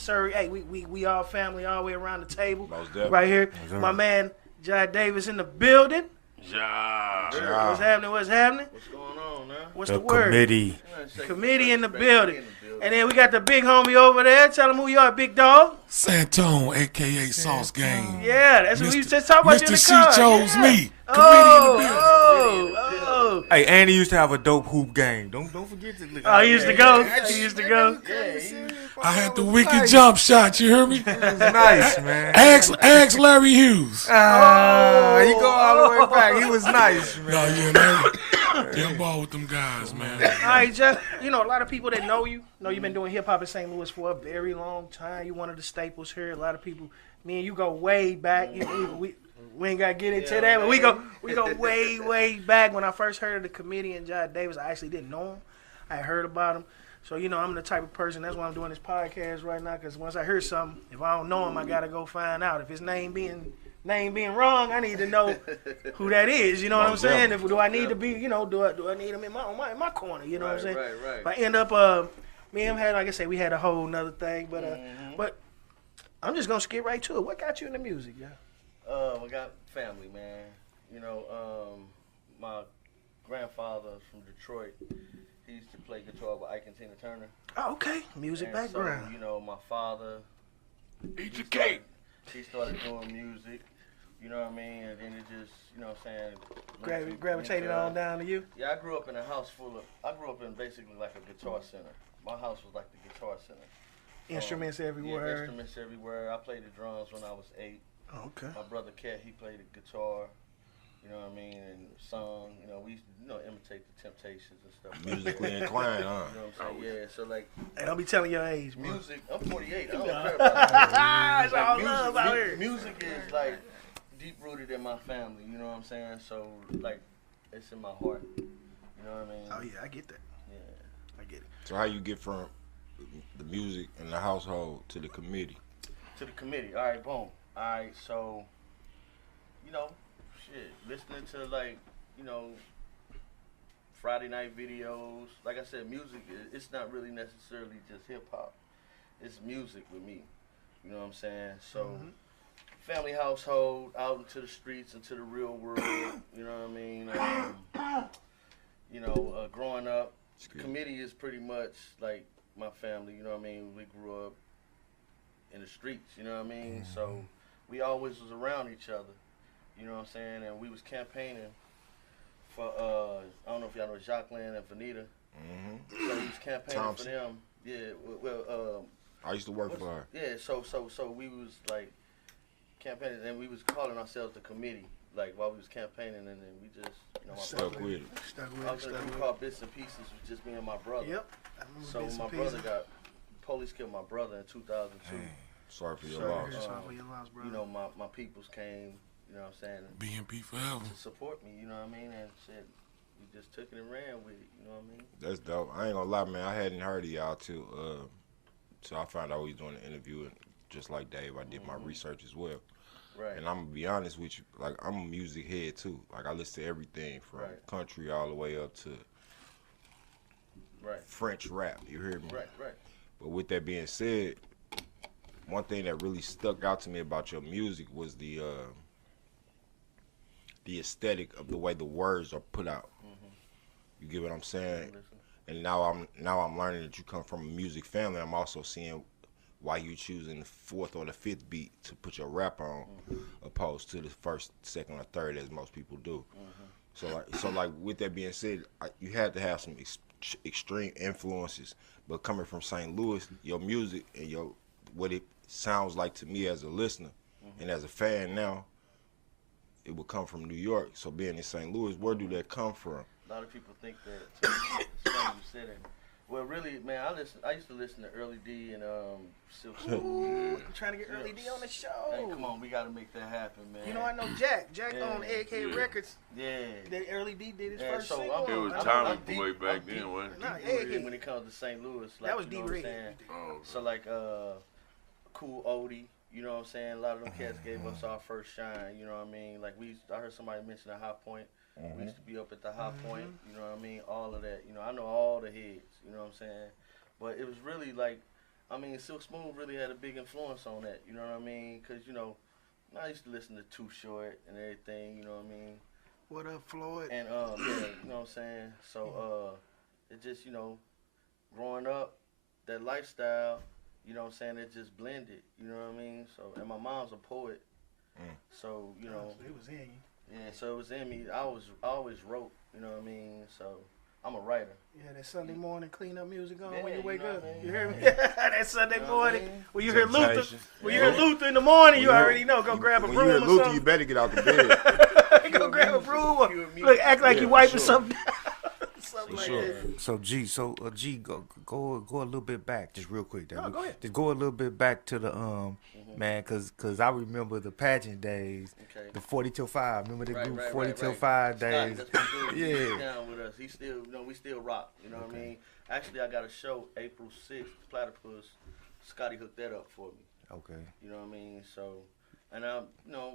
Sir, hey, we all family all the way around the table. Most definitely. Right here. My man, Jai Davis in the building. Ja. What's happening? What's happening? What's going on, man? What's the word? Committee. Committee in the building. And then we got the big homie over there. Tell him who you are, big dog. Santone, a.k.a. Sauce Gang. Yeah, that's what we just talking about. Mr. C chose me. Committee in the building. Oh. Hey, Andy used to have a dope hoop game. Don't forget to look. Oh, he used to go. He used to go. I had the wicked jump shot, you hear me? It was nice, man. Ask Larry Hughes. You go all the way back. He was nice, man. No, yeah, man. Yeah, I'm ball with them guys, man. All right, Jeff. You know, a lot of people that know you've been doing hip hop in St. Louis for a very long time. You one of the staples here. A lot of people, me and you go way back. We ain't gotta get into that, but we go way back. When I first heard of the comedian Jai Davis, I actually didn't know him. I heard about him. So, you know, I'm the type of person, that's why I'm doing this podcast right now, because once I hear something, if I don't know him, I got to go find out. If his name being wrong, I need to know who that is, you know what I'm saying? Do I need to be, you know, do I need him in my corner, you know what I'm saying? Right. If I end up, me and him had, like I said, we had a whole nother thing, but I'm just going to skip right to it. What got you into music, yeah? I got family, man. You know, my grandfather's from Detroit. He used to play guitar with Ike Turner. Oh, okay. Music and background. So, you know, my father. Eat your cake. He started doing music. You know what I mean? And then it just, you know what I'm saying? Gravitated on down to you? Yeah, I grew up in a house I grew up in basically like a guitar center. My house was like the guitar center. Instruments everywhere. Yeah, instruments everywhere. I played the drums when I was 8. Oh, okay. My brother Cat, he played the guitar. You know what I mean? And sung. You know, we used to, imitate the Temptations and stuff. Musically inclined, huh? You know what I'm saying? Yeah, so like. Hey, don't be telling your age, bro. Music, I'm 48. I don't care about that. That's all love out here. Music is like deep rooted in my family, you know what I'm saying? So like it's in my heart. You know what I mean? Oh yeah, I get that. Yeah. I get it. So how you get from the music in the household to the committee? To the committee. All right, boom. All right, so you know, listening to like, you know, Friday night videos. Like I said, music, it's not really necessarily just hip hop. It's music with me. You know what I'm saying? So, family household, out into the streets, into the real world. You know what I mean? Growing up, committee is pretty much like my family. You know what I mean? We grew up in the streets. You know what I mean? So, we always was around each other. You know what I'm saying? And we was campaigning for, I don't know if y'all know Jacqueline and Vanita. So we was campaigning for them. Yeah, well, I used to work for her. Yeah, so we was like campaigning, and we was calling ourselves the committee, like while we was campaigning, and then we just, you know, Stuck with it. I was in a group called Bits and Pieces, with just me and my brother. Yep. So my brother police killed my brother in 2002. Sorry for your loss. Sorry for your loss, brother. You know, my peoples came, you know what I'm saying? BNP forever. To support me, you know what I mean? And shit, we just took it and ran with it, you know what I mean? That's dope. I ain't gonna lie, man. I hadn't heard of y'all till I found out we was doing an interview, and just like Dave, I did my research as well. Right. And I'm gonna be honest with you, like I'm a music head too. Like I listen to everything from country all the way up to French rap. You hear me? Right. But with that being said, one thing that really stuck out to me about your music was the aesthetic of the way the words are put out. You get what I'm saying? And now I'm learning that you come from a music family. I'm also seeing why you choosing the fourth or the fifth beat to put your rap on, opposed to the first, second, or third as most people do. So like with that being said, you had to have some extreme influences. But coming from St. Louis, your music and what it sounds like to me as a listener and as a fan now, it would come from New York. So being in St. Louis, where do that come from? A lot of people think that. It's funny you said it. Well, really, man, I used to listen to Early D and Silk Smoke. Ooh, I'm trying to get Early D on the show. Hey, come on, we got to make that happen, man. You know, I know Jack on AK Records. Yeah. That Early D did his first so single. It was time way back then, wasn't it? Nah, when it comes to St. Louis, like, that was you know what I'm saying? So like Cool Odie, you know what I'm saying? A lot of them cats gave us our first shine, you know what I mean? Like I heard somebody mention the High Point. We used to be up at the High Point, you know what I mean? All of that, you know, I know all the heads, you know what I'm saying? But it was really like, I mean, Silk Smooth really had a big influence on that. You know what I mean? Cause I used to listen to Too Short and everything. You know what I mean? What up, Floyd? And yeah, you know what I'm saying. So it just growing up, that lifestyle. You know what I'm saying? It just blended. You know what I mean? So and my mom's a poet. So it was in you. Yeah, so it was in me. I always wrote. You know what I mean? So I'm a writer. Yeah, that Sunday morning clean up music on Yeah, when you wake know up. what I mean? You hear me? That Sunday You know what I morning mean? when you hear Luther. Temptation. When you hear Luther in the morning, you When you- already know. Go grab a When broom you hear or Luther, something. you better get out the bed. Go grab a broom or Pure music. look, act like Yeah, you for wiping sure. something down. Something For like sure. that. So G, go a little bit back, just real quick. No, go ahead. Just go a little bit back to the man, cause I remember the pageant days, Okay. the 40 till 5. Remember the group 40 right, till right. 5 Scotty, days. that's my dude. Yeah. He's down with us. He still, we still rock. You know what I mean? Actually, I got a show April 6th, Platypus. Scotty hooked that up for me. Okay. You know what I mean? So, and I'm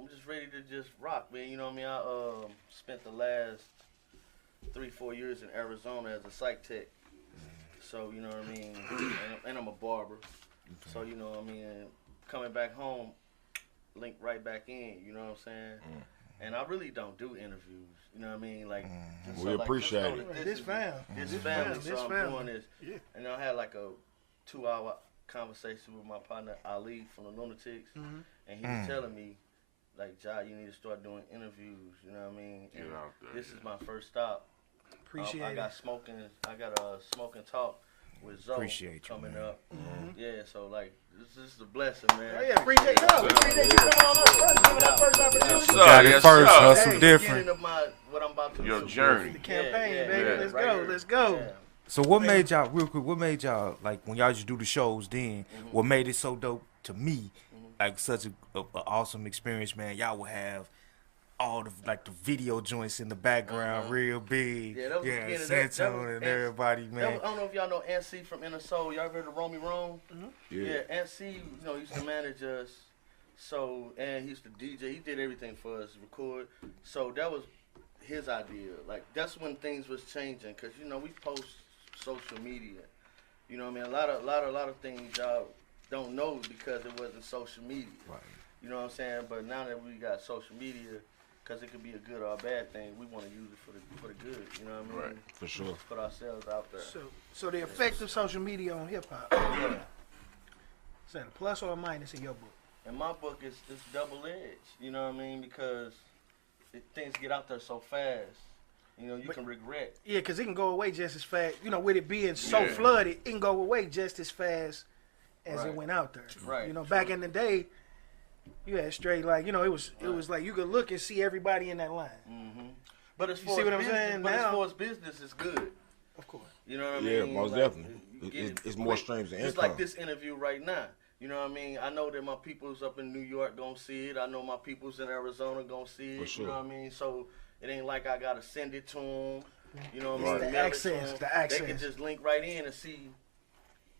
just ready to just rock, man. You know what I mean? I spent the last 3-4 years in Arizona as a psych tech. So, you know what I mean? And I'm a barber. So, you know what I mean? Coming back home, link right back in, you know what I'm saying? And I really don't do interviews, you know what I mean? Like, just We appreciate just know it. that This is- fam. This This family, fam, so this I'm family. doing this. Yeah. And I had like a 2-hour conversation with my partner Ali from the Lunatics, and he was telling me, like, Ja, you need to start doing interviews, you know what I mean? Get And out there, this is my first stop. Appreciate I got it. I got a smoking talk with Zoe Appreciate you, coming man. up. Yeah, so like this is a blessing, man. Oh yeah, appreciate you. We appreciate you coming on up first, giving that first opportunity. Yes, You sir. got it Yes, first, sir. hustle Hey, different. Beginning of what I'm about to Your do. journey. The campaign, Yeah, baby. yeah. Let's Right go. here. Let's go. Yeah. So what made y'all, real quick, what made y'all, like, when y'all just do the shows then, what made it so dope to me, like, such a awesome experience, man? Y'all will have all the, like, the video joints in the background real big. Yeah, that was the beginning. That Santo was and Ant- everybody, That man. was, I don't know if y'all know Aunt C from Inner Soul. Y'all ever heard of Romy Rome? Yeah. Aunt C, used to manage us. So, and he used to DJ. He did everything for us, record. So that was his idea. Like, that's when things was changing. Cause we post social media. You know what I mean? A lot of things y'all don't know because it wasn't social media. Right. You know what I'm saying? But now that we got social media, cause it could be a good or a bad thing, we want to use it for the good. You know what I mean? Right. For sure. Put ourselves out there. So the effect of social media on hip hop. Yeah. Is that a plus or a minus in your book? In my book, it's double edged. You know what I mean? Because things get out there so fast. You can regret. Yeah, because it can go away just as fast. With it being so Yeah. flooded, it can go away just as fast as Right. it went out there. Right. Back in the day, you had straight it was like you could look and see everybody in that line. But as You far see as what I'm business, saying? but as Now- far as business, it's good. Of course. You know what I Yeah, mean? most Like, definitely. you get it It's more quick. streams of Just income. like this interview right now. You know what I mean? I know that my people's up in New York gonna see it. I know my people's in Arizona gonna see it. For sure. You know what I mean? So it ain't like I gotta send it to them. You know what I Right. mean? The Mail it to access, 'em. the access. They can just link right in and see.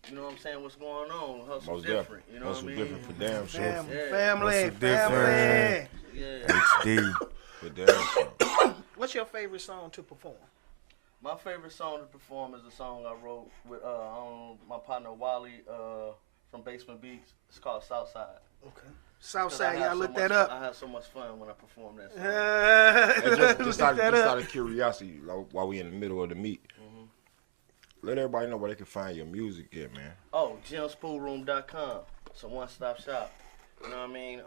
You know what I'm saying? What's going on? Hustle Most different. definitely. You know what I Hustle mean? different for damn sure. Family, Yeah. family, What's the family. difference? Yeah. HD. For damn sure. What's your favorite song to perform? My favorite song to perform is a song I wrote with my partner Wally from Basement Beats. It's called Southside. Okay. 'Cause I Southside, have y'all so look much that fun- up. I have so much fun when I perform that song. And just Look that out up. of curiosity, like, while we in the middle of the meet, let everybody know where they can find your music at, man. Oh, gemspoolroom.com. It's a one-stop shop. You know what I mean?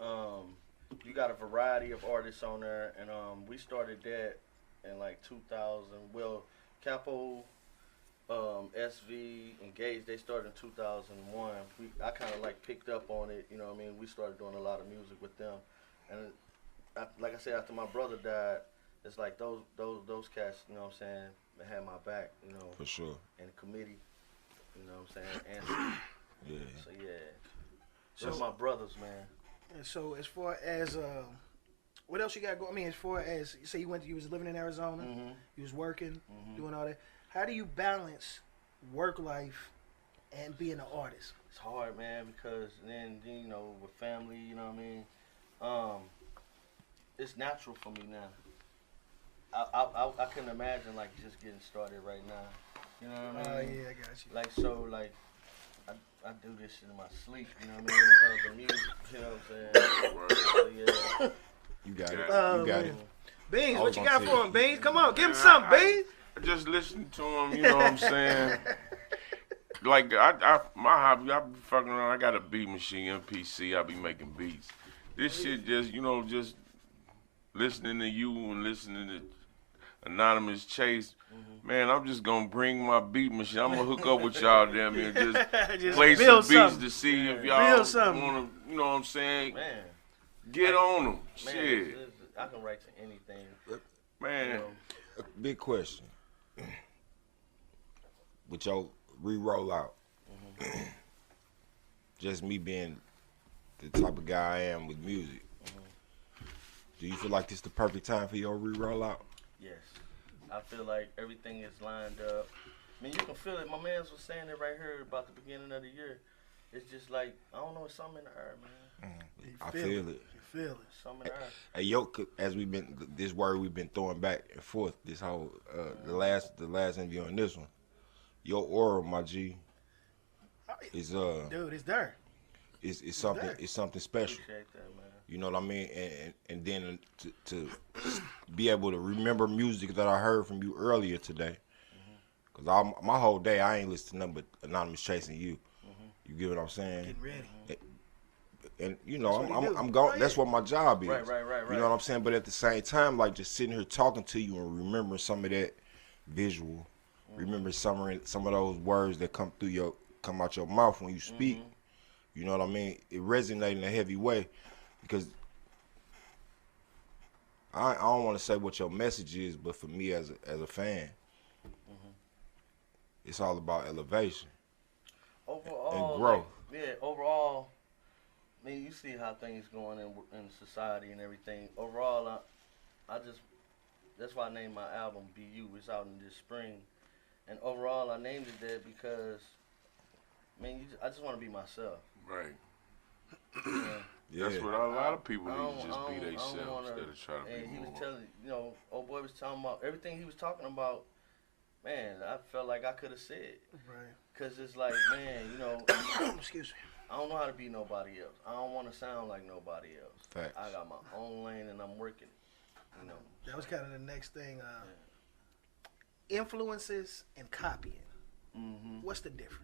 You got a variety of artists on there, and we started that in like 2000. Well, Capo, SV, Engage, they started in 2001. I kind of like picked up on it. You know what I mean? We started doing a lot of music with them, and like I said, after my brother died, it's like those cats. You know what I'm saying? They had my back. You know, For sure. and the committee. You know what I'm saying? And Yeah. so yeah, those my brothers, man. And so as far as what else you got going? I mean, as far as you say you was living in Arizona, you was working, doing all that. How do you balance work life and being an artist? It's hard, man, because then with family, you know what I mean. It's natural for me now. I couldn't imagine like just getting started right now. You know what I mean? Oh yeah, I got you. Like I do this shit in my sleep, you know what I mean? When it comes to music, you know what I'm saying? So, yeah. You got it. Oh, You got man. it. Beans, I what was you gonna got say- for him, Beans? Come on, give him Man, something, I Beans. just listen to him, you know what I'm saying? Like, my hobby, I be fucking around. I got a beat machine, MPC. I be making beats. This shit just, you know, just listening to you and listening to Anonymous Chase. Man, I'm just gonna bring my beat machine. I'm gonna hook up with y'all, damn it, and just play some build beats something. to see if Build y'all something. wanna, you know what I'm saying? Man, Get on them. man, Shit. I can write to anything. Man. You know. Big question. With your re-roll out, just me being the type of guy I am with music, do you feel like this the perfect time for your re-roll out? Yes. I feel like everything is lined up. I mean, you can feel it. My man was saying it right here about the beginning of the year. It's just like, I don't know, it's something in the air, man. I feel it. You feel it. Something in the air. Hey, yo, as we've been this word we've been throwing back and forth this whole the last interview on this one. Your aura, my G, is Dude, it's there. it's something there. it's something special. Appreciate that, man. You know what I mean? And then to be able to remember music that I heard from you earlier today. Cause my whole day I ain't listening to nothing but Anonymous Chasing You. You get what I'm saying? Getting ready. And you know, That's what he do. I'm going. Oh, That's yeah. what my job is. Right. You know what I'm saying? But at the same time, like just sitting here talking to you and remembering some of that visual, remember some of those words that come out your mouth when you speak. You know what I mean? It resonated in a heavy way because I don't want to say what your message is, but for me as a fan, it's all about elevation Overall, and growth. overall, I mean, you see how things going in society and everything. Overall, that's why I named my album BU. It's out in this spring. And overall, I named it that because, man, I just want to be myself. Right. Yeah. That's what a lot of people I need to don't- just I be don't- I don't themselves wanna- instead of trying to And be he was more. telling, old boy was talking about everything he was talking about. Man, I felt like I could have said. Right. Because it's like, man, Excuse me. I don't know how to be nobody else. I don't want to sound like nobody else. Facts. I got my own lane and I'm working it. That was kind of the next thing. Influences and copying. What's the difference?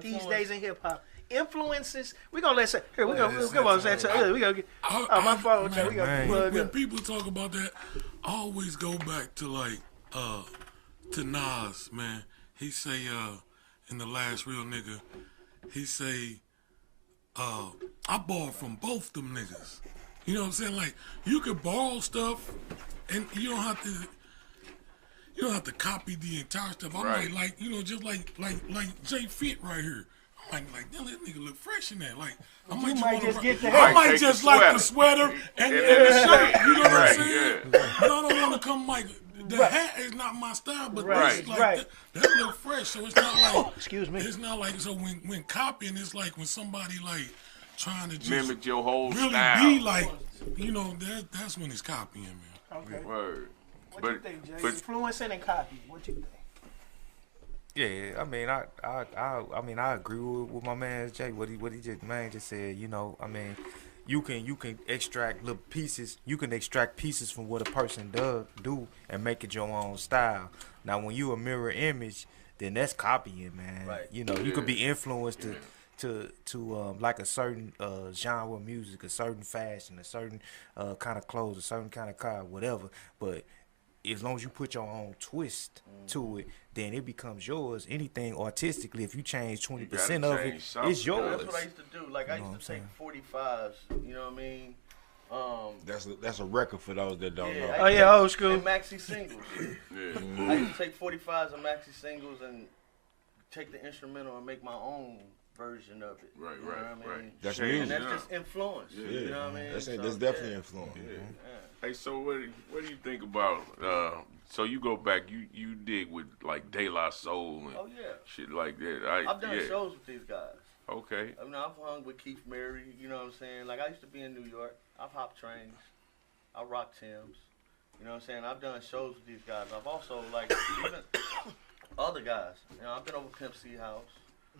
These days in hip hop, influences. We gonna let's say here. We gonna come on, say we gonna get. Oh, my fault. We gonna plug When up. people talk about that, I always go back to to Nas, man. He say in the last real nigga, he say I borrowed from both them niggas. You know what I'm saying? Like you could borrow stuff and you don't have to copy the entire stuff. I'm Right. like just like Jay Fit right here. I'm like, damn, that nigga look fresh in that. Like, I You might might just just wanna- get the I hat. might Take the just like the sweater and the shirt. You know what I'm Right, saying? yeah. But I don't want to come like the hat is not my style, but Right, this, like right. that look fresh. So it's not like Excuse me. It's not like so when copying, it's like when somebody like trying to just Mimic your whole really style. be like, that's when it's copying, man. Okay. Word. What But, you think, Jay? but Influencing and copying. What you think? Yeah, I mean, I agree with my man Jay. What he just said. I mean, you can extract little pieces. You can extract pieces from what a person do and make it your own style. Now, when you a mirror image, then that's copying, man. Right. You could be influenced to like a certain genre of music, a certain fashion, a certain kind of clothes, a certain kind of car, whatever. But as long as you put your own twist to it, then it becomes yours. Anything artistically, if you change 20% of it, change something. it's yours. That's what I used to do. Like, I You know used to what take I'm 45s, you know what I mean? That's a record for those that don't know. Oh, yeah, old school. And maxi singles. yeah. I used to take 45s and maxi singles and take the instrumental and make my own version of it. Right, You know right, what I mean? right. That's Change music. And that's it up. just influence. Yeah, You know what I mean? That's definitely influence. Hey, so what do you think about? So you go back, you dig with like De La Soul and Oh, yeah. shit like that. I've done yeah. shows with these guys. Okay. I mean, I've hung with Keith Murray, you know what I'm saying? Like, I used to be in New York. I've hopped trains. I rock Timbs. You know what I'm saying? I've done shows with these guys. I've also, like, even other guys. I've been over Pimp C House.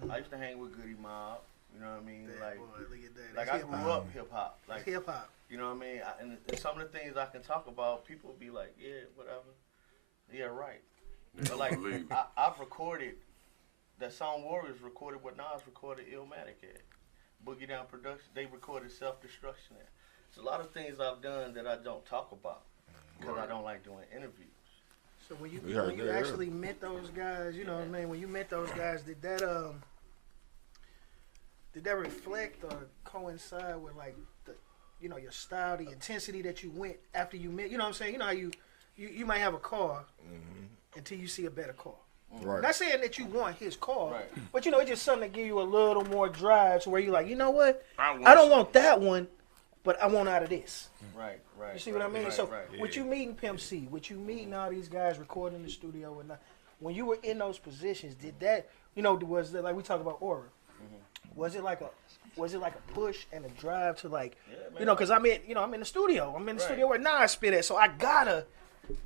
I used to hang with Goody Mob. You know what I mean? That Like, boy, look at that. like That's I grew up hip hop. Like, hip hop. you know what I mean? And some of the things I can talk about, people be like, yeah, whatever. Yeah, right. But like, I've recorded that song Warriors recorded what Nas recorded Illmatic at. Boogie Down Production, they recorded Self-Destruction at. It's a lot of things I've done that I don't talk about because I don't like doing interviews. So when you actually met those guys, you know what I mean? When you met those guys, did that reflect or coincide with like the, you know, your style, the intensity that you went after you met? You know what I'm saying? You know how you might have a car until you see a better car. Right. Not saying that you want his car, Right. but you know, it's just something to give you a little more drive to where you're like, you know what? I don't want that one, but I want out of this. Right. You see what I mean? Right, So right. with you meeting Pimp C, with you meeting all these guys recording in the studio and when you were in those positions, did that, you know, was that, like we talk about Aura, was it like a push and a drive to like, you know, because I'm in the studio where Nas spit at, so I gotta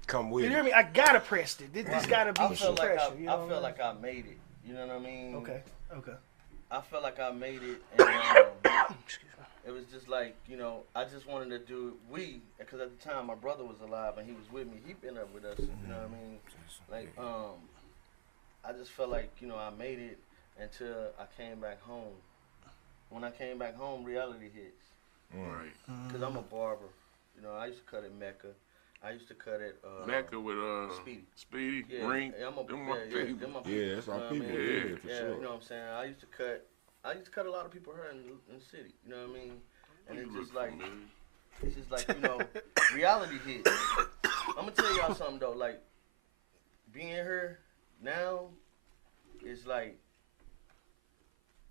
come with you it. hear me? I gotta press it. This gotta be some pressure. I feel like I made it. You know what I mean? Okay. I felt like I made it, and Excuse me. it was just like, you know, I just wanted to do because at the time my brother was alive and he was with me. He been up with us. You know what I mean? Like, I just felt like, you know, I made it until I came back home. When I came back home, reality hits. Right. Because I'm a barber. You know, I used to cut at Mecca. I used to cut at Mecca with Speedy, Ring. Yeah, Them my people. them my Yeah, that's our you know people. what I mean? Yeah, for sure. You know what I'm saying? I used to cut a lot of people here in the city. You know what I mean? And it's just like, you know, reality hits. I'm gonna tell y'all something though. Like, being here now is like,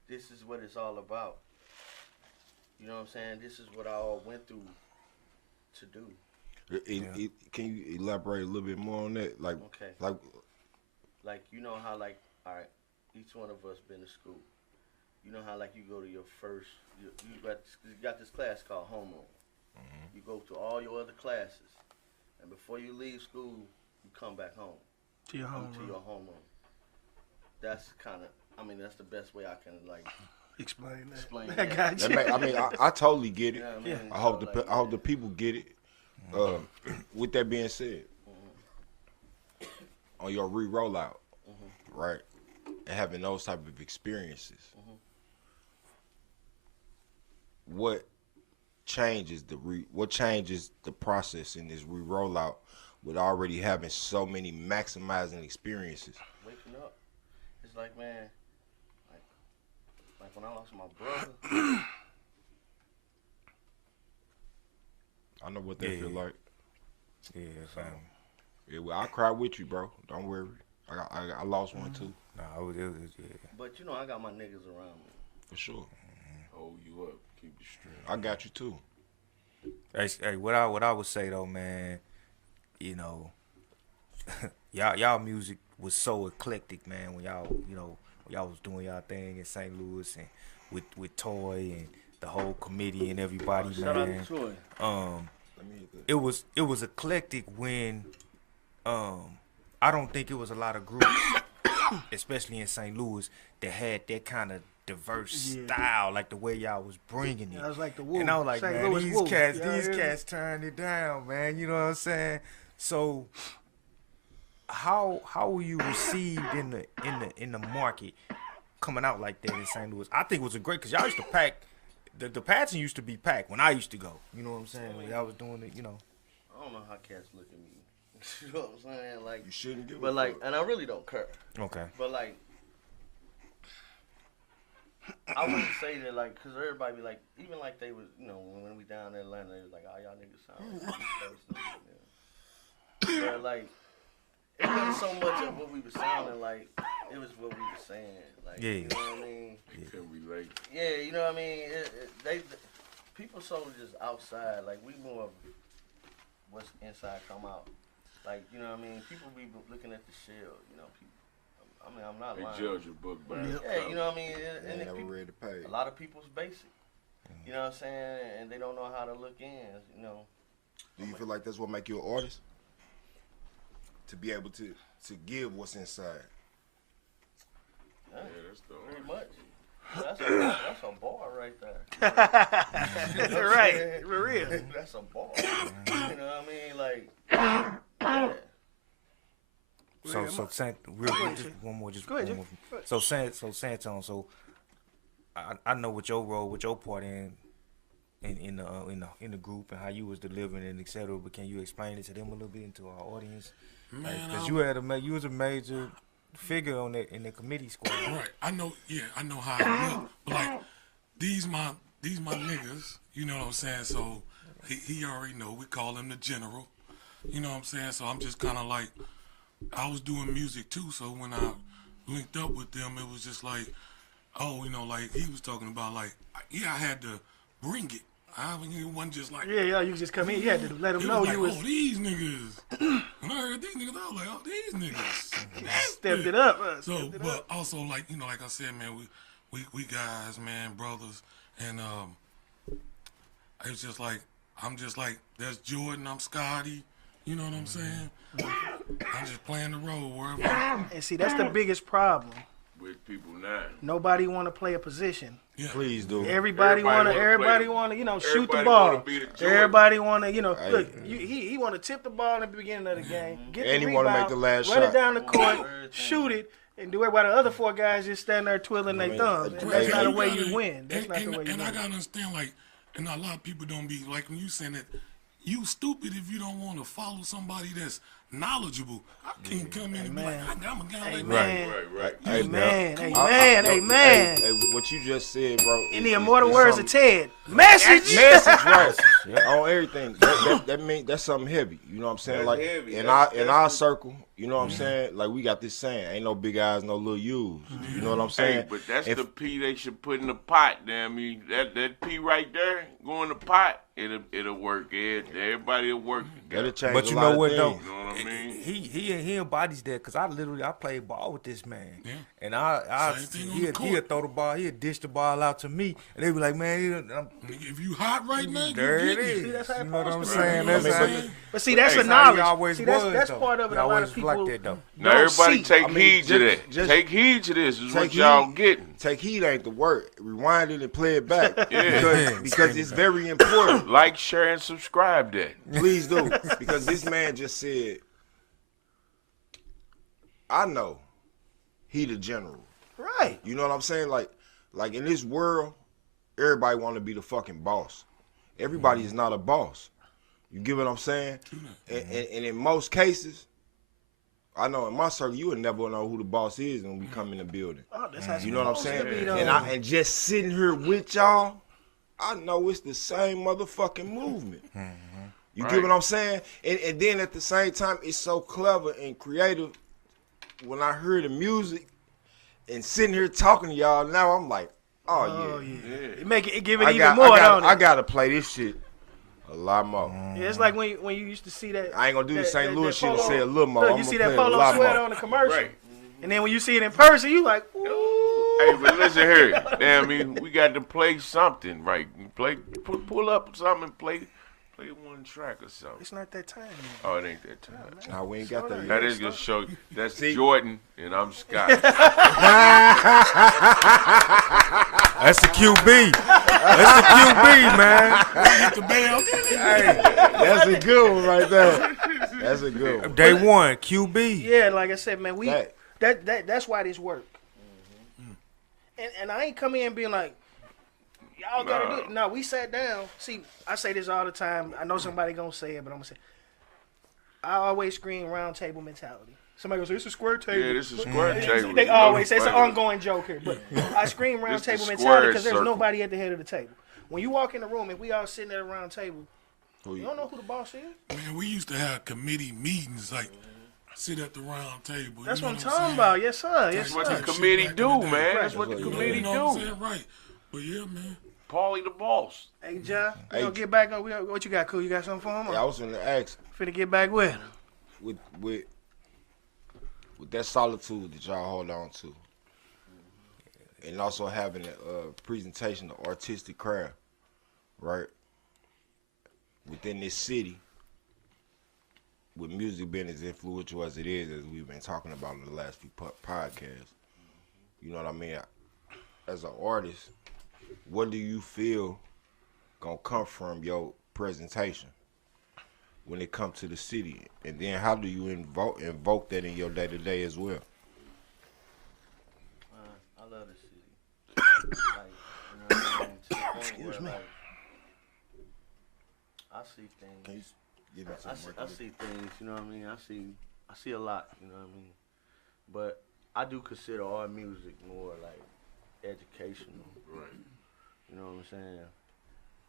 this is what it's all about. You know what I'm saying? This is what I all went through to do. Can you elaborate a little bit more on that? Like, Okay. like you know how, like, all right, each one of us been to school. You know how, like, you go to your first, you got this class called homeroom. You go to all your other classes, and before you leave school, you come back home. To your home To your homeroom. That's that's the best way I can, like, explain that. explain I that. got you. I totally get it. You know what I mean? I hope So, I hope the people get it. With that being said, on your re-rollout, right, and having those type of experiences, what changes the process in this re-rollout with already having so many maximizing experiences? Waking up. It's like, man, like when I lost my brother. I know what that feel like. Yeah, fam. Yeah, well, I cry with you, bro. Don't worry. I lost one too. Nah, it was But you know, I got my niggas around me. For sure. Hold you up, keep you straight. I got you too. Hey, what I would say though, man, you know, y'all music was so eclectic, man. When y'all was doing y'all thing in St. Louis and with Toy and the whole committee and everybody, man. Shout out to Toy. It was eclectic when I don't think it was a lot of groups, especially in St. Louis, that had that kind of diverse style, like the way y'all was bringing it. I was like the Woo. And I was like, St. man, Louis these Woo. cats turned it down, man. You know what I'm saying? So how were you received in the market coming out like that in St. Louis? I think it was a great, because y'all used to pack. The Patson used to be packed when I used to go. You know what I'm saying? When y'all was doing it, you know. I don't know how cats look at me. You know what I'm saying? Like, You shouldn't give but a like, fuck. and I really don't care. Okay. But like, I wouldn't say that, like, cause everybody be like, even like they was, you know, when we down in Atlanta, they was like, oh, y'all niggas sound like East Coast niggas, yeah. But like, it wasn't so much of what we was sounding like, it was what we was saying. Like, you know what I mean? You can relate. Yeah, you know what I mean? People so just outside, like, we more of what's inside come out. Like, you know what I mean? People be looking at the shell, you know, people. I mean, I'm not They lying. judge a book by its Yeah, you cover. know what I mean? They And never people, read the page. a lot of people's basic. You know what I'm saying? And they don't know how to look in, you know. Do you feel like that's what make you an artist? To be able to give what's inside. that's the Pretty one. much. That's a bar right there. You know what I'm Right, saying? for real. That's a bar. You know what I mean? Like, yeah. So Sant, just one more, Go ahead, one Jim. more. So Santon, so I know what your role, what your part in the group and how you was delivering and etc. But can you explain it to them a little bit, and to our audience? Man, Because you was a major figure on that in the committee squad. right. I know how it look. But like these my niggas, you know what I'm saying? So he already know. We call him the general. You know what I'm saying? So I'm just kind of like, I was doing music too. So when I linked up with them, it was just like, oh, you know, like he was talking about like, yeah, I had to bring it. It wasn't just like, Yeah, you just come in. You had to let them it know was you like, was oh, these niggas. When I heard these niggas, I was like, oh, these niggas. stepped it up. So, Stepped it but up. also, like, you know, like I said, man, we guys, man, brothers, and it's just like, I'm just like, there's Jordan, I'm Scotty, you know what I'm saying? I'm just playing the role wherever. And see, that's the biggest problem. With people now. Nobody want to play a position. Yeah. Please do. Everybody want to, you know, shoot the everybody ball. wanna be the Jordan. Everybody want to, you know, Hey. look, he want to tip the ball in the beginning of the game, get And the he wanna rebound, make the last run shot. it down the court, shoot it, and do it while the other four guys just stand there twiddling their thumbs. And that's not the way you win. That's not the way you And I win. gotta understand, like, and a lot of people don't be like when you saying that. You stupid if you don't want to follow somebody that's knowledgeable. I can't come in and be like, I'm a guy like that. Amen. Right. Amen. bro. Amen. Amen. Hey, what you just said, bro. In the is immortal words of something- Ted, message. Message, right? On everything. That mean that's something heavy. You know what I'm saying? That's Like heavy. in That's our the- circle, you know what I'm saying? Like we got this saying, ain't no big eyes, no little U's. You know what I'm saying? Hey, but that's If- the pea they should put in the pot. Damn me, that pea right there, go in the pot. It'll work. Everybody will work That'll together. change But a you lot know of what things. though? You know what I mean? He embodies that because I played ball with this man, Yeah. and I Same thing on the court. he'd throw the ball, he'd dish the ball out to me, and they be like, man, Nigga, if you hot right now, there you it get is. it. that's how it You know what I'm supposed to be. saying? You know That's what how I'm saying? But see, that's the That's how he knowledge. always See, was, that's though. part of it. He A lot always of was like people that, though. Now don't everybody see. take I mean, heed to that. just- Take heed to this. Is Take what heed. y'all getting. Take heed ain't the word. Rewind it and play it back. Yeah. because it's very important. Like, share, and subscribe. That. Please do. Because this man just said, I know he the general. Right. You know what I'm saying? Like in this world, everybody want to be the fucking boss. Everybody is not a boss. You get what I'm saying? And in most cases, I know in my circle, you would never know who the boss is when we come in the building. Oh, that's how it's You know what I'm supposed saying? to be, though. And just sitting here with y'all, I know it's the same motherfucking movement. You get Right. what I'm saying? And then at the same time, it's so clever and creative. When I hear the music and sitting here talking to y'all, now I'm like, oh, yeah. It give it even more, don't it? I gotta play this shit a lot more. Yeah, it's like when you used to see that. I ain't gonna do the St. Louis shit and polo- say a little more. Look, I'm you gonna see play that it a polo lot sweater more. on the commercial, Right. and then when you see it in person, you like, ooh. Hey, but listen here. Damn me, we got to play something, right? Pull up something and play one track or something. It's not that time. Man. Oh, it ain't that time. Nah, we ain't got that That yet. is gonna show you. That's See? Jordan and I'm Scott. That's the QB. That's the QB, man. Hit the bell. Hey, that's a good one right there. That's a good one. Day one, QB. Yeah, like I said, man, That- that's why this work. And I ain't come in being like, y'all gotta do it. No, we sat down. See, I say this all the time. I know somebody gonna say it, but I'm gonna say, I always scream round table mentality. Somebody goes, it's a square table. Yeah, this is square table. They You know always say the it's an fuck. ongoing joke here, but I scream round It's the table square mentality because there's circle. nobody at the head of the table. When you walk in the room, if we all sitting at a round table, you don't know who the boss is. Man, we used to have committee meetings, like sit at the round table. That's you know what I'm saying? talking about. Yes, sir. Yes, That's what sir. the committee back do, in the day. man. That's what the That's what committee You know what I'm do. saying? Right. But yeah, man. Paulie the boss. Hey, Ja, we Hey, gonna get back on. What you got, Cool? You got something for him? Yeah, I was gonna ask Finna get back with. with that solitude that y'all hold on to, and also having a presentation of artistic craft, right? Within this city, with music being as influential as it is, as we've been talking about in the last few podcasts, You know what I mean? As an artist, what do you feel gonna come from your presentation when it comes to the city? And then how do you invoke that in your day to day as well? I love the city. Like, you know what I mean? To the point Excuse where, me. like, I see things. Can you give me I see things, you know what I mean? I see a lot, you know what I mean? But I do consider our music more like educational. Right. You know what I'm saying?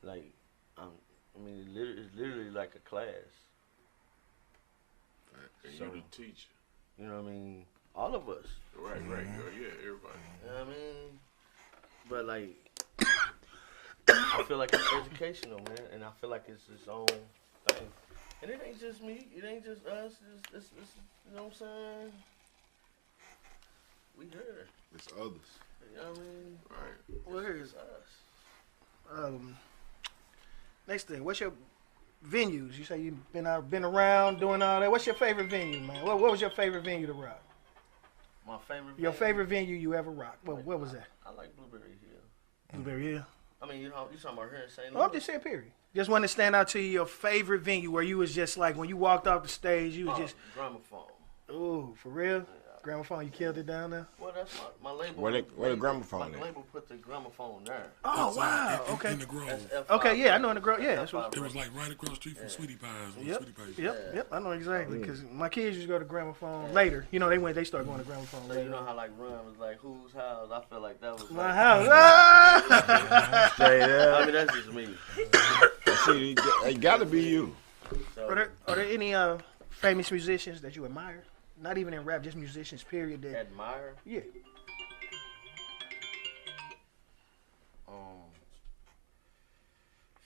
Like, I mean, it's literally like a class. And So- you the teacher. You know what I mean? All of us. Right, right, girl. Yeah, everybody. You know what I mean? But like, I feel like it's educational, man, and I feel like it's its own thing. And it ain't just me. It ain't just us. It's you know what I'm saying? We here. It's others. You know what I mean? Right. Well, here's It's us. next thing. What's your venues? You say you've been around doing all that. What's your favorite venue, man? What was your favorite venue to rock? My favorite. Your venue? favorite venue you ever rocked? What was that? I like Blueberry Hill. Blueberry Hill. I mean, you talking about here in St. Oh, Louis? I'm just saying, period. Just want to stand out to you, your favorite venue where you was just like when you walked off the stage, you was just, Gramophone. ooh, for real? Gramophone, you killed it down there. Well, that's my label. Where the gramophone My at? label put the gramophone there. Oh Outside wow, in okay. the Grove. That's F5. Okay, yeah, I know in the girl. Yeah, that's what. It was like right across the street from Sweetie Pies. when Yep, Sweetie Pies. yep. I know exactly because my kids used to go to gramophone later. You know, they start going to gramophone So later. you know how like Run was like whose house? I feel like that was My like, house. Ah! Straight I up. mean that's just me. See, it gotta be you. So, Are there any famous musicians that you admire? Not even in rap, just musicians. Period. That admire. yeah.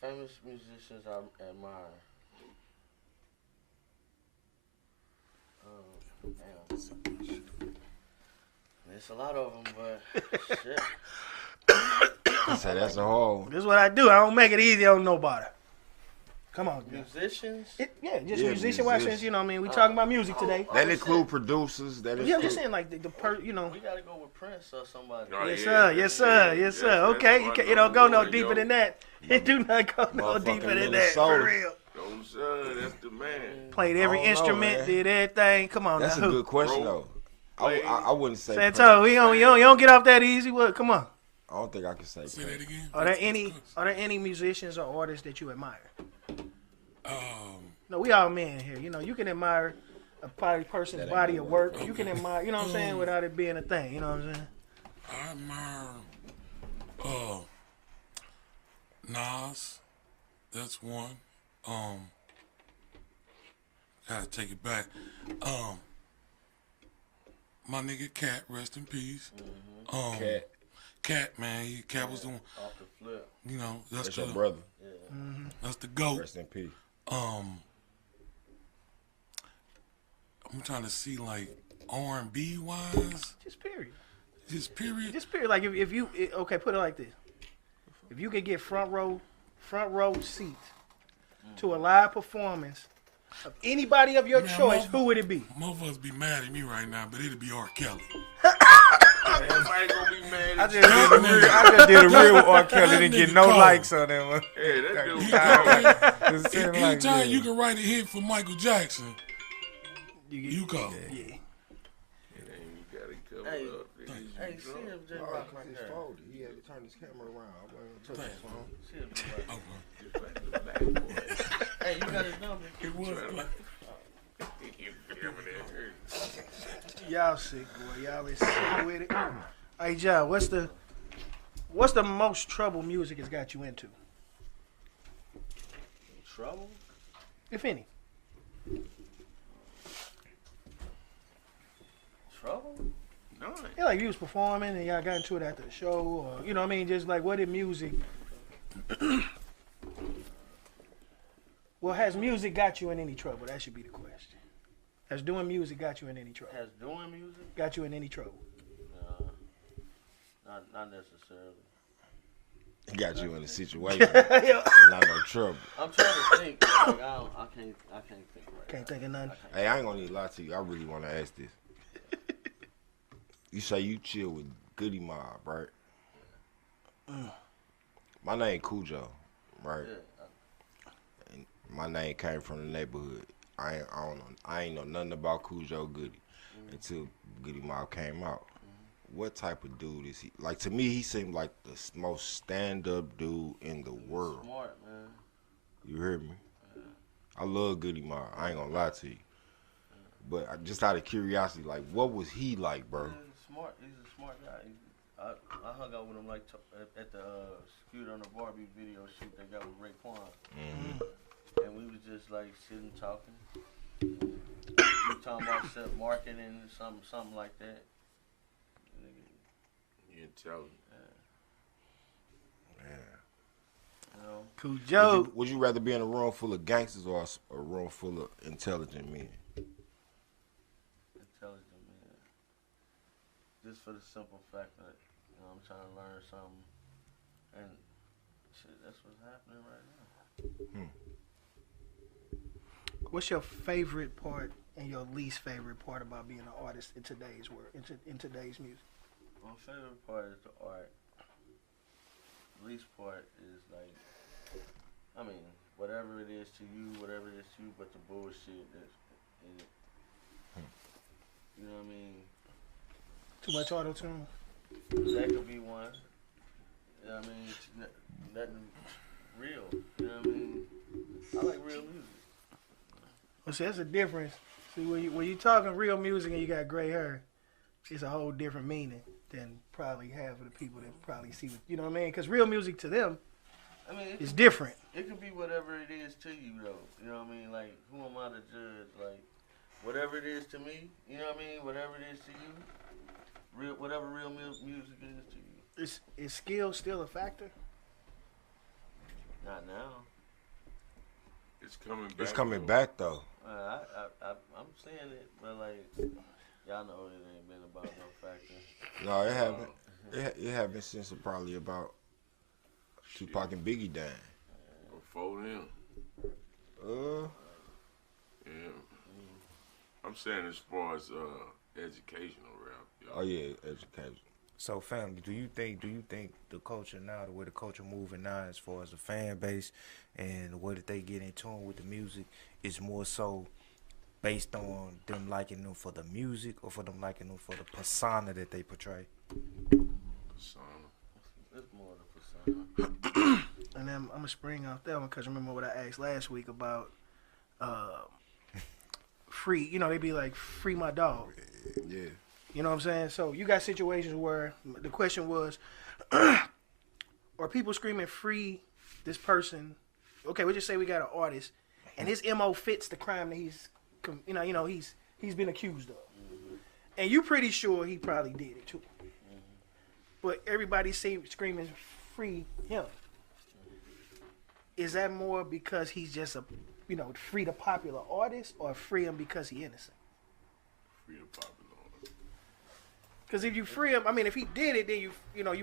Famous musicians I admire. Damn. There's a lot of them, but shit. So that's a whole. This is what I do. I don't make it easy on nobody. Come on, man. Musicians? Yeah, just Yeah, musician wise. musicians. You know, what I mean, we talking about music today. That include producers. That Yeah, I'm just include. saying, like you know. We gotta go with Prince or somebody. Oh, Yes, yeah, sir. Yes, sir. Yes, sir. that's Okay, one it don't go no boy, deeper yo. than that. It do not go no Motherfucking deeper than that. Minnesota. For real. Yo, son, that's the man. Played every I don't know, instrument, man. did everything. Come on, That's a now. good question Bro, though. I wouldn't say. Santo, you don't get off that easy. What? Come on. I don't think I can say. Say that Prince. again. Are there any musicians or artists that you admire? Um, No, we all men here. You know, you can admire a person's That ain't body gonna of work. work. You can admire, you know what I'm saying, without it being a thing. You know what I'm saying? I admire Nas. That's one. Gotta take it back. My nigga Cat, rest in peace. Cat, man, Cat was the one. Off the flip. You know, That's the your brother. that's the GOAT. Rest in peace. I'm trying to see like R&B wise, Just period. just period. Just period. Like if you okay, put it like this: if you could get front row seat to a live performance of anybody of your Man, choice, motherfucker- who would it be? Motherfuckers be mad at me right now, but it'd be R. Kelly. Everybody gonna be mad I at just you. did a real R. Kelly, That didn't get nigga no cold. likes on that one. Yeah, that dude. Just saying like, Anytime yeah. you can write a hit for Michael Jackson, You you go. yeah. You gotta cover Hey, up. hey, see if J Rock right there. He had to turn his camera around. I wasn't touching his phone. See if J Rock. Okay. Hey, you got his number. It was like, Y'all sick, boy. Y'all is sick with it. Hey, John, what's the most trouble music has got you into, Trouble? if any? Trouble? None. Yeah, like you was performing and y'all got into it after the show, or you know what I mean? Just like what did music? Well, has music got you in any trouble? That should be the question. Has doing music got you in any trouble? Has doing music? Got you in any trouble? Not necessarily. He got you in a situation. Yeah. Not no trouble. I'm trying to think. Like, I can't think right. Can't think of nothing. Hey, I ain't gonna need to lie to you. I really want to ask this. You say you chill with Goody Mob, right? My name Cujo, right? And my name came from the neighborhood. I ain't know nothing about Cujo Goody until Goody Mob came out. What type of dude is he? Like, to me, he seemed like the most stand-up dude in the world. Smart, man. You hear me? I love Goody Mob. I ain't gonna lie to you. But just out of curiosity, like, what was he like, bro? He's smart. He's a smart guy. I hung out with him like at the Scooter on the Barbie video shoot they got with Raekwon. And we was just like sitting talking. We were talking about marketing and something like that. You intelligent. You know? Cujo. Would you rather be in a room full of gangsters or a room full of intelligent men? Intelligent man. Just for the simple fact that I'm trying to learn something, and shit, that's what's happening right now. What's your favorite part and your least favorite part about being an artist in today's world, in today's music? My favorite part is the art. Least part is like, I mean, whatever it is to you, but the bullshit that's in it. You know what I mean? Too much auto-tune? That could be one. You know what I mean? Nothing real. You know what I mean? I like real music. Well, see, that's a difference. See, when you talking real music and you got gray hair, it's a whole different meaning than probably half of the people that probably see what, you know what I mean? Because real music to them is different. It could be whatever it is to you, though. You know what I mean? Like, who am I to judge? Like, whatever it is to me, you know what I mean? Whatever it is to you, whatever real music is to you. Is skill still a factor? Not now. It's coming back. It's coming back, though. I'm saying it, but like, y'all know it ain't been about no factor. No, it haven't. It haven't since probably about Tupac and Biggie dying. Before them. Yeah. I'm saying as far as educational rap. Yo. Oh yeah, education. So, family, do you think the culture now, the way the culture moving now, as far as the fan base and the way that they get in tune with the music, is more so based on them liking them for the music or for them liking them for the persona that they portray? Persona. It's more the persona. And then I'm going to spring off that one because remember what I asked last week about free, you know, they be like, free my dog. Yeah. You know what I'm saying? So you got situations where the question was, are people screaming free this person? Okay, we just say we got an artist, and his MO fits the crime that he's been accused of, and you pretty sure he probably did it too. But everybody screaming free him. Is that more because he's just free the popular artist, or free him because he innocent? Free the popular. Because if you free him, I mean, if he did it, then you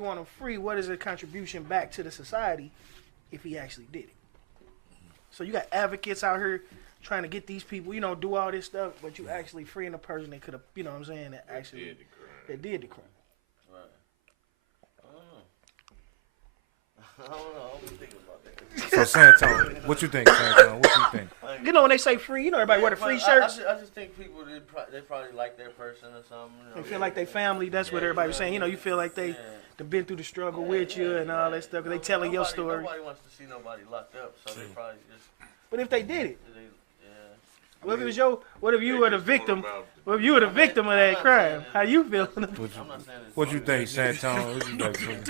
want him free. What is the contribution back to the society if he actually did it? So you got advocates out here trying to get these people, do all this stuff, but you actually freeing a person that could have, you know what I'm saying, that actually did the crime. Right. I don't know. I'm thinking about that. So, Santone, what you think, Santone? What you think? When they say free, everybody wear the free shirts. I just think people, they probably like that person or something. They feel like they family. That's what everybody was saying. You feel like they've been through the struggle with you and all that stuff. Cause they telling your story. Nobody wants to see nobody locked up, so they probably just. But if they did it, yeah. what if it was what if you were the victim? What if you were the victim of that crime? How you feel? What you think, Santone? What you think?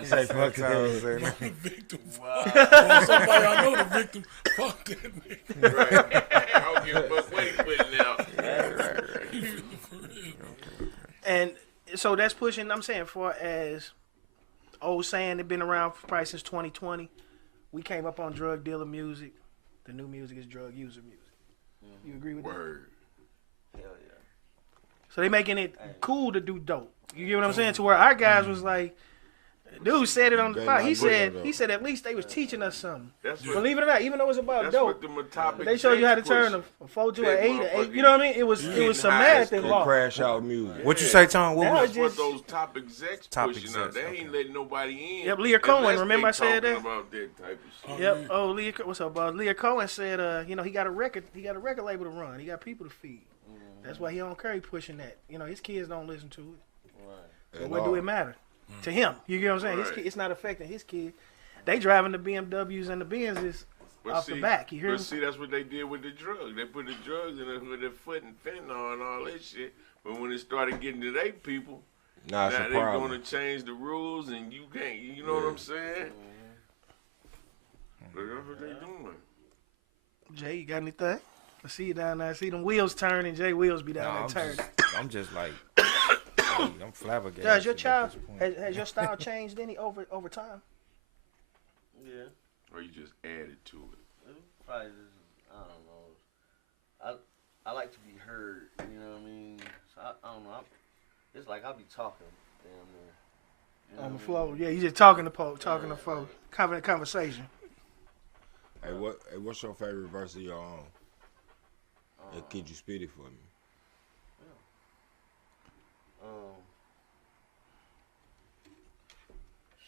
You say fuck The victim. Wow. Somebody I know the victim. Fuck that nigga. Right. I don't give a fuck what he putting out. And so that's pushing. I'm saying, far as old saying, they've been around probably since 2020. We came up on drug dealer music. The new music is drug user music. You agree with Word. Hell yeah. that? So they making it cool to do dope. You get what I'm saying? To where our guys was like, Dude said it on the Better pod. not He do said that, he said at least they was teaching us something. That's what, Believe it or not, even though it's about that's dope, what the topic they showed you how to turn a 4 to an 8 to 8. You know what I mean? It was some math They involved. crash out music. What you say, Tom? What Now was it's That's just what those top execs Top pushing out. execs, They okay. ain't letting nobody in. Yep, Leah Cohen, unless remember they I said talking that? about that type of shit. Yep. Oh, Leah, what's up, boss? Leah Cohen said, he got a record label to run. He got people to feed. That's why he don't care. He pushing that. His kids don't listen to it. So what do it matter to him? You get what I'm saying? His Right. kid, it's not affecting his kid. They driving the BMWs and the Benzes off the back. You hear But me? see, that's what they did with the drugs. They put the drugs in with their foot and fentanyl and all that shit. But when it started getting to their people, Nah, it's now a they're problem. going to change the rules, and you can't. You know what I'm saying? But that's what they doing. Jay, you got anything? I see you down there. I see them wheels turning. Jay wheels be down Nah, there turning. I'm just like, I'm flabbergasted. Does your at child this point. has your style changed any over time? Yeah. Or you just added to it. Probably just, I don't know. I like to be heard, you know what I mean? So I don't know. It's like I'll be talking damn near. You know On the what I floor. mean? Yeah, you just talking to folks. Conversation. Hey, what's your favorite verse of your own? And could you spit it for me?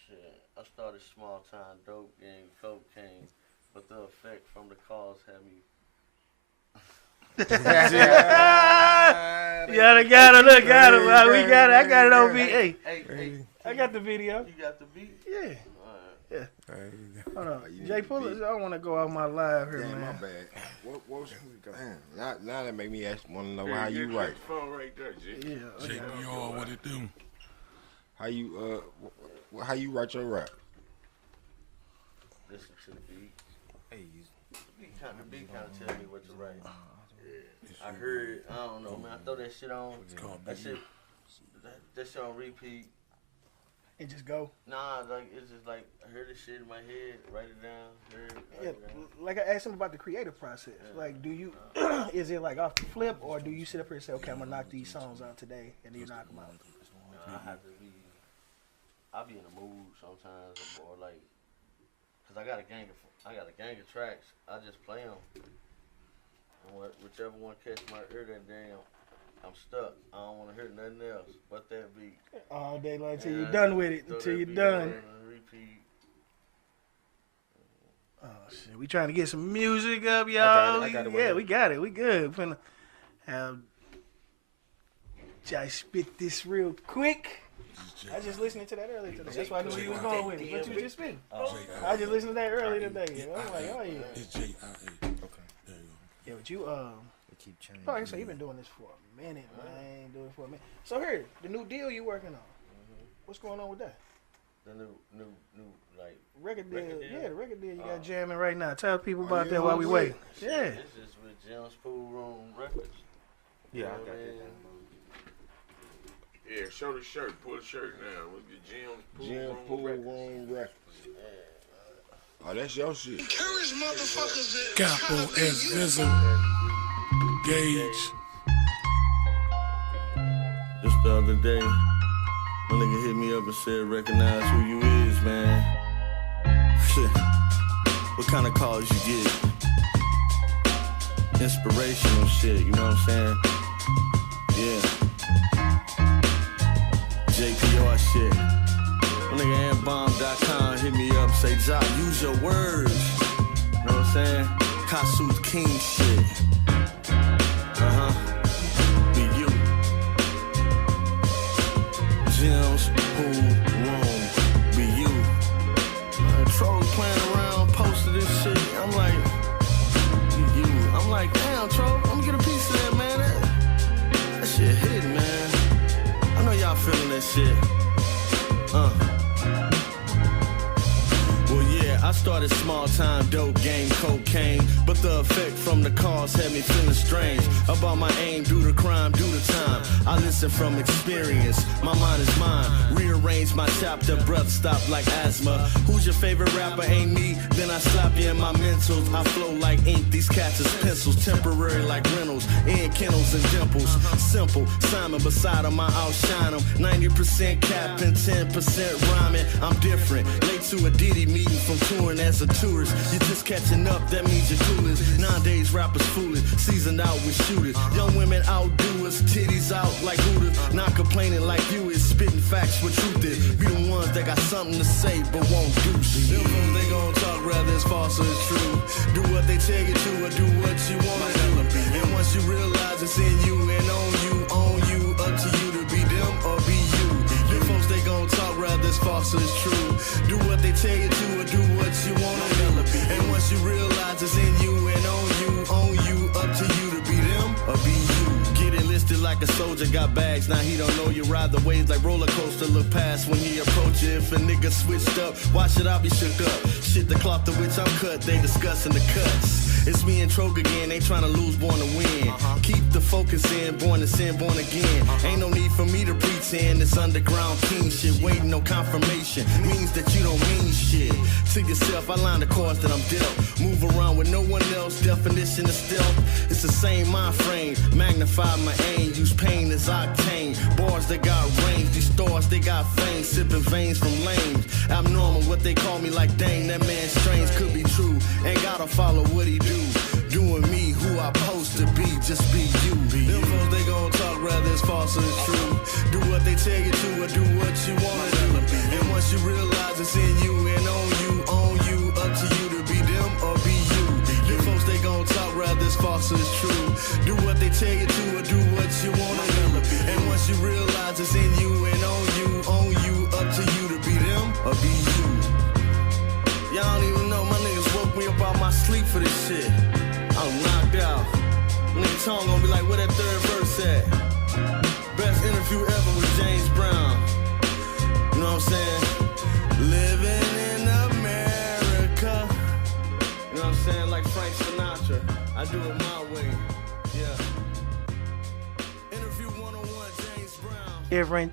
Shit. I started small time dope gang cocaine, but the effect from the cause had me. Yeah, they got it. Look, got it. Well, we got it. I got it on VA. Hey, I got the video. you got the beat? Yeah. Alright. Hold on. Jay, pull it. I don't want to go off my live here, Damn, my man. bad. What damn, now that make me want to know Here, how you get write. your phone right there, G. Yeah. JPR, what it do? How you write your rap? Listen to the beat. Hey, The beat kind of tell me what to write. I heard, I don't know, man. I throw that shit on. That shit on repeat. And just go. Nah, like it's just like I heard this shit in my head, write it down. Yeah, like I asked him about the creative process. Like, do you, is it like off the flip, or do you sit up here and say, okay, I'm gonna knock these songs out today, and then you knock them out? I have to be. I'll be in the mood sometimes, or like, cause I got a gang of tracks. I just play them, and whichever one catch my ear that day, I'm stuck. I don't want to hear nothing else but that beat. All day long until you're done with it. Until you're done. Repeat. Oh shit, we trying to get some music up, y'all. I got it. Yeah, we got it. We good. Finna have Jai spit this real quick. I just listening to that earlier today. That's why I knew where you was going with it. What you just spit? I just listened to that earlier today. I'm like, oh yeah. It's JIA. Okay. There you go. Yeah, but you they keep changing. like I said, you've been doing this for a minute, man. Doing it for a minute. So here, the new deal you working on. What's going on with that? The new like Record deal. Record deal? Yeah, the record deal you got jamming right now. Tell people about yeah, that while we wait. shit, Yeah. This is with Jim's Pool Room Records. Yeah, I got Man. that. Yeah, show the shirt. Pull the shirt down with your Jim's Jim Pool Pool Room Records. Room Records. Oh, that's your shit. Capo S Vizzle. Gage. Just the other day, my nigga hit me up and said, recognize who you is, man. Shit. What kind of calls you get? Inspirational shit, you know what I'm saying? Yeah. JPR shit. My nigga Antbomb.com hit me up, say, Jock, use your words. You know what I'm saying? Kasu's King shit. Be you. Jim's Pool Room. Be you. Troll playing around, posted this shit. I'm like, you. I'm like, damn, Troll, I'm gonna get a piece of that, man. That shit hit, man. I know y'all feeling that shit. Well, yeah, I started small time dope game cocaine, but the effect from the cause had me feeling strange about my aim, do the crime, do the time. I listen from experience, my mind is mine. Rearrange my chapter, breath stop like asthma. Who's your favorite rapper? Ain't me, then I slap you in my mentals. I flow like ink, these cats is pencils, temporary like rentals, in kennels and dimples. Simple, Simon beside him, I outshine him. 90% cap and 10% rhyming. I'm different, late to a Diddy meeting from touring as a tourist. You're just catching up, that means you're clueless. Nowadays rappers foolish, seasoned out with shooters. Young women outdo us, titties out like hooters. Not complaining like you is, spitting facts with truth is. Be the ones that got something to say but won't do shit. Them fools, they gon' talk rather it's false or it's true. Do what they tell you to or do what you wanna do. And once you realize it's in you and on you, up to you to be them or be you. Them folks, they gon' talk rather it's false or it's true. Do what they tell you to or do what you wanna do. And once you realize it's in you and on you, up to you to be them or be you. Get enlisted like a soldier, got bags, now he don't know you. Ride the waves like roller coaster, look past when he approach you. If a nigga switched up, why should I be shook up? Shit, the cloth to which I'm cut, they discussing the cuts. It's me and Troke again, they tryna lose, born to win. Keep the focus in, born to sin, born again. Ain't no need for me to pretend this underground king shit. Waiting no confirmation means that you don't mean shit. To yourself, I line the course that I'm dealt. Move around with no one else, definition of stealth. It's the same mind frame, magnify my aim. Use pain as octane, bars that got range. These stars, they got fame, sipping veins from lanes. Abnormal, what they call me like dang, that man strange could be true. Ain't gotta follow what he do. Doing me, who I supposed to be, just be you. Them folks, they gon' talk rather it's false or it's true. Do what they tell you to or do what you wanna do. And once you realize it's in you and on you, up to you to be them or be you. Them folks, they gon' talk rather it's false or it's true. Do what they tell you to or do what you wanna do. And once you realize it's in you and on you, up to you to be them or be you. Y'all don't even know, my niggas woke me up out my sleep for this shit. I'm knocked out. Nigga Tone gonna be like, where that third verse at? Best interview ever with James Brown. You know what I'm saying? Living in America. You know what I'm saying? Like Frank Sinatra. I do it my way. Yeah. Interview 101, James Brown. Every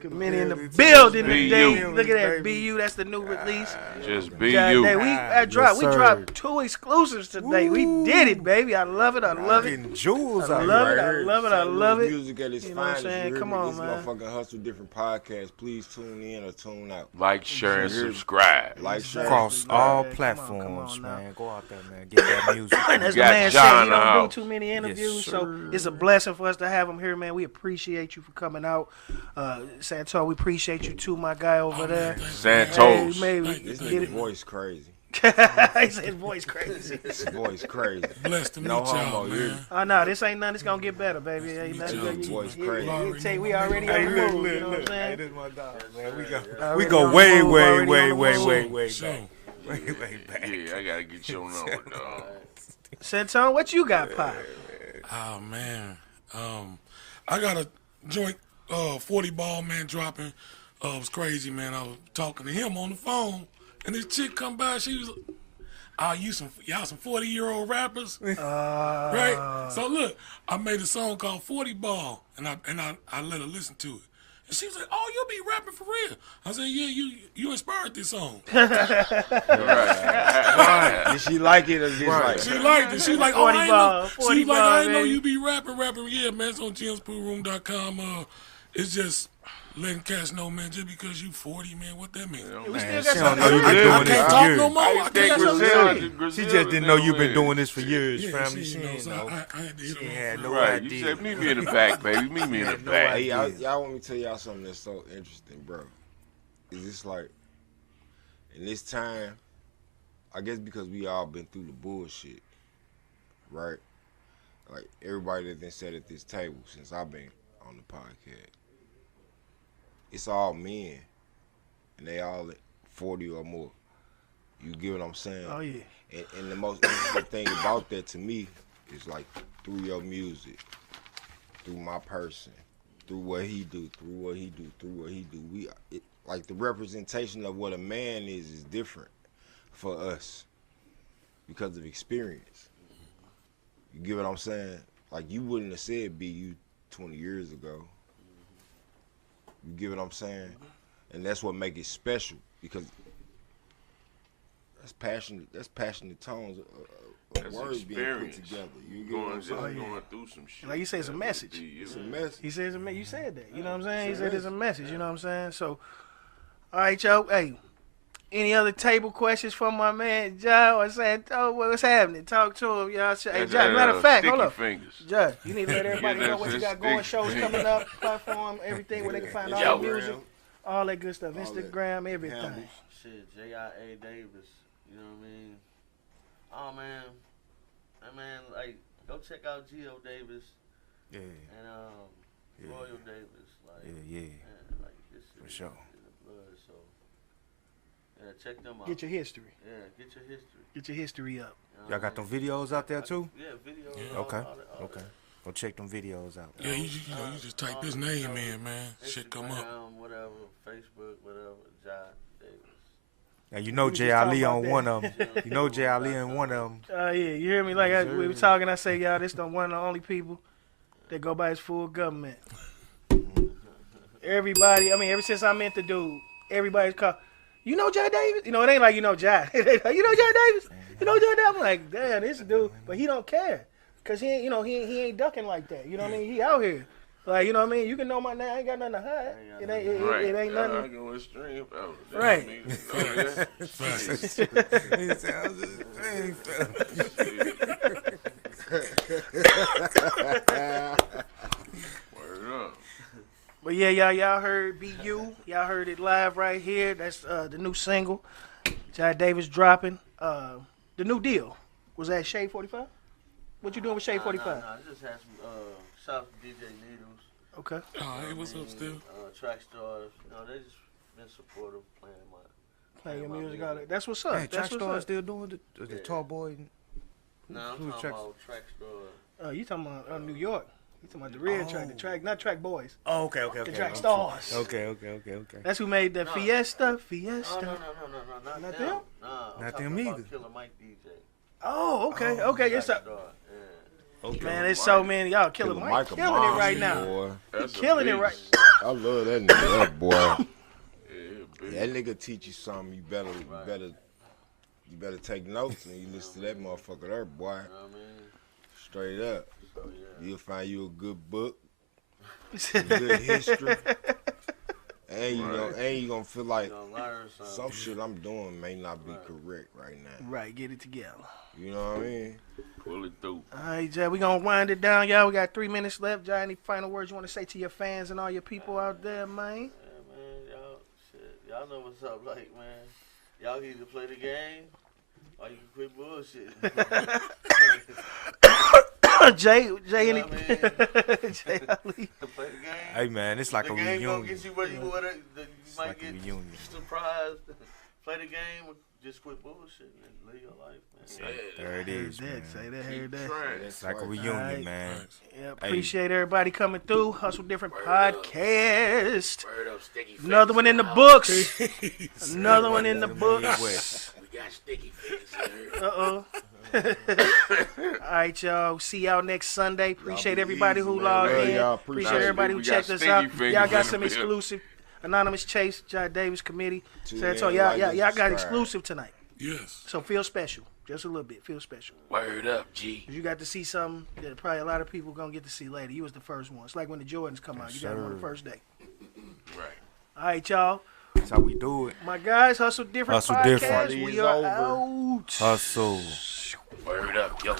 committee in the building BU. today. Look at that BU. That's the new release. Just be God, you. damn, we dropped 2 exclusives today. We did it, baby. I love it. I love it. Getting jewels I out love here. it. I love it. I love it. Music at its You know what I'm finest. saying? You hear Come me? on, This man. motherfucking Hustle Different podcast. Please tune in or tune out. Like, share, and You hear me? subscribe. Like, share, Across subscribe. all Come on platforms, now. man. Go out there, man. Get that music. And as the got man John said, he in the don't house. do too many interviews, so sir. it's a blessing for us to have him here, man. We appreciate you for coming out. Santo, we appreciate you too, my guy over there. Santos. Hey, maybe This get nigga it. voice crazy. He said his voice crazy. This voice crazy. Blessed to meet No y'all, homo, you hear me? man. Oh no, this ain't nothing. It's gonna get better, baby. Ain't Meet nothing. y'all, You- voice you- crazy. you tell you we already on the move. You know what I'm saying? This my dog, man. We Already go on the way, move, way, already way, on the way, move. way So, back. Way back. Yeah, I gotta get your number, dog. Santon, what you got, Pop? oh man, I got a joint 40 ball, man, dropping. It was crazy, man. I was talking to him on the phone, and this chick come by. She was, y'all some 40-year-old rappers, right? So look, I made a song called 40 Ball, and I let her listen to it. And she was like, "Oh, you be rapping for real?" I said, "Yeah, you inspired this song." Right. Did she like it or dislike it? She liked it. She like, "Oh, 40 I ain't ball, know." 40 She like, ball, "I ain't know baby. you be rapping." Yeah, man, it's on jimspoolroom.com. It's just letting cats know, man. Just because you 40, man, what that mean? We still Man, got she don't something. know you been Yeah, doing I this can't for talk years. no more. I think can't talk no Griselda- more. She just didn't know you've been doing this for years, Yeah, family. she She knows. didn't know. I had to hit She her had off. no Right, you idea. said, meet me in the back, baby. Meet me in the back. Hey, y'all want me to tell y'all something that's so interesting, bro? Is this like, in this time, I guess because we all been through the bullshit, right? Like, everybody that's been sat at this table since I've been on the podcast, it's all men, and they all at 40 or more. You get what I'm saying? Oh yeah. And the most interesting thing about that to me is like through your music, through my person, through what he do, through what he do, through what he do. Like the representation of what a man is different. for us because of experience. You get what I'm saying? Like, you wouldn't have said be you 20 years ago. You get what I'm saying? And that's what make it special, because that's passionate tones of That's words being experience. put together. You get Going, what I'm just saying? going through some shit. Like you say, it's a message. It's a mess. He says, you said that. You know what I'm saying? He said it's a message. You know what I'm saying? So, all right, y'all. Hey, any other table questions for my man Joe? I said, oh, what's happening? Talk to him, y'all. Hey, Joe, matter of fact, hold up. Fingers. You need to let everybody know what you got going, shows coming up, platform, everything, where they can find all your music, all that good stuff, Instagram, everything. Shit, J.I.A. Davis. You know what I mean? Oh, man. Like, go check out Geo Davis. Yeah. And Royal Davis. Like, Yeah. Man, like, this shit For sure. in the blood, so. Yeah, check them out. Get your history. Yeah, get your history. Get your history up. You know Y'all got them videos out there too? Yeah, videos. Yeah. all Okay. that. Okay. Go check them videos out. Yeah, you just type his name in, man. Shit come up. Instagram, whatever, Facebook, whatever, John Davis. Now you know We J. just talking Ali about on that. one of them. You know J. Ali on one of them. Yeah, you hear me? Like we were talking, I say, y'all, this the one of the only people that go by his full government. Everybody, ever since I met the dude, everybody's called, you know Jay Davis? You know, it ain't like you know Jay. You know Jay Davis? You know Jay Davis? I'm like, damn, this dude, but he don't care. Cause he ain't, he ain't ducking like that. You know what I mean? He out here. Like, you know what I mean? You can know my name. I ain't got nothing to hide. It ain't nothing. I go extreme, fellas. Right. Word up. But yeah, y'all heard Be You. Y'all heard it live right here. That's the new single. Jai Davis dropping. The new deal. Was that Shade 45? What you doing with Shade 45? Nah, I just had some, shout out to DJ Needles. Okay. Oh, hey, what's up, still? Track stars. You know, they just been supportive playing my. Playing your music, all that. That's what's up. Hey, Track That's what's Star up. still doing the Tall Boy. Nah, I'm Who talking tracks? about Track Stars. Oh, you talking about New York. You talking about the real track, the track, not Track Boys. Oh, okay. The Track Stars. Okay. That's who made the No. Fiesta. No, Not not them? them. Nah, I'm Not talking them about either. Killer Mike DJ. Oh, okay. It's Track a, Star, yeah. Okay. man, it's so many. Y'all killing Mike. a Killing it monster, right now. Boy. That's a Killing it beast. right. I love that nigga, that boy. Yeah, beast. That nigga teach you something. You better take notes and you listen to that motherfucker there, boy. You know what I mean? Straight up. So, yeah. You'll find you a good book, good history, and you gonna feel like You gonna learn something. some shit I'm doing may not be correct right now. Right, get it together. You know what I mean? Pull it through. All right, Jay, we gonna wind it down, y'all. We got 3 minutes left. Jay, any final words you want to say to your fans and all your people out there, man? Yeah, man, y'all know what's up, like, man. Y'all either play the game or you can quit bullshit. Jay, You any? know what I mean? Jay Ali. Play the game. Hey man, it's like The a game reunion. gonna get you where you want it. You might like a get reunion. surprised. Play the game or just quit bullshit and live your life, man. There it is, man. Say that, heard that. It's like a reunion, Alright. man. Yeah, Hey. appreciate everybody coming through. Hustle Different Podcast. Word up, sticky face. Another one in the books. Another one in the books. Midwest. We got sticky face here. Uh-oh. All right, y'all. See y'all next Sunday. Appreciate be everybody easy, who man. logged Love in. y'all. Appreciate Appreciate everybody it. who We got checked us sticky out. fingers Y'all in got the some building. exclusive. Anonymous Chase, John Davis Committee. Tune So in, y'all like, and got subscribe. exclusive tonight. Yes. So feel special. Just a little bit. Feel special. Word up, G. 'Cause you got to see something that probably a lot of people gonna get to see later. You was the first one. It's like when the Jordans come out. You got them on the sir. first day. Right. All right, y'all. That's how we do it. My guys, Hustle Different Hustle Podcast. Different. We Party is are over. out. Hustle. Word up, yo.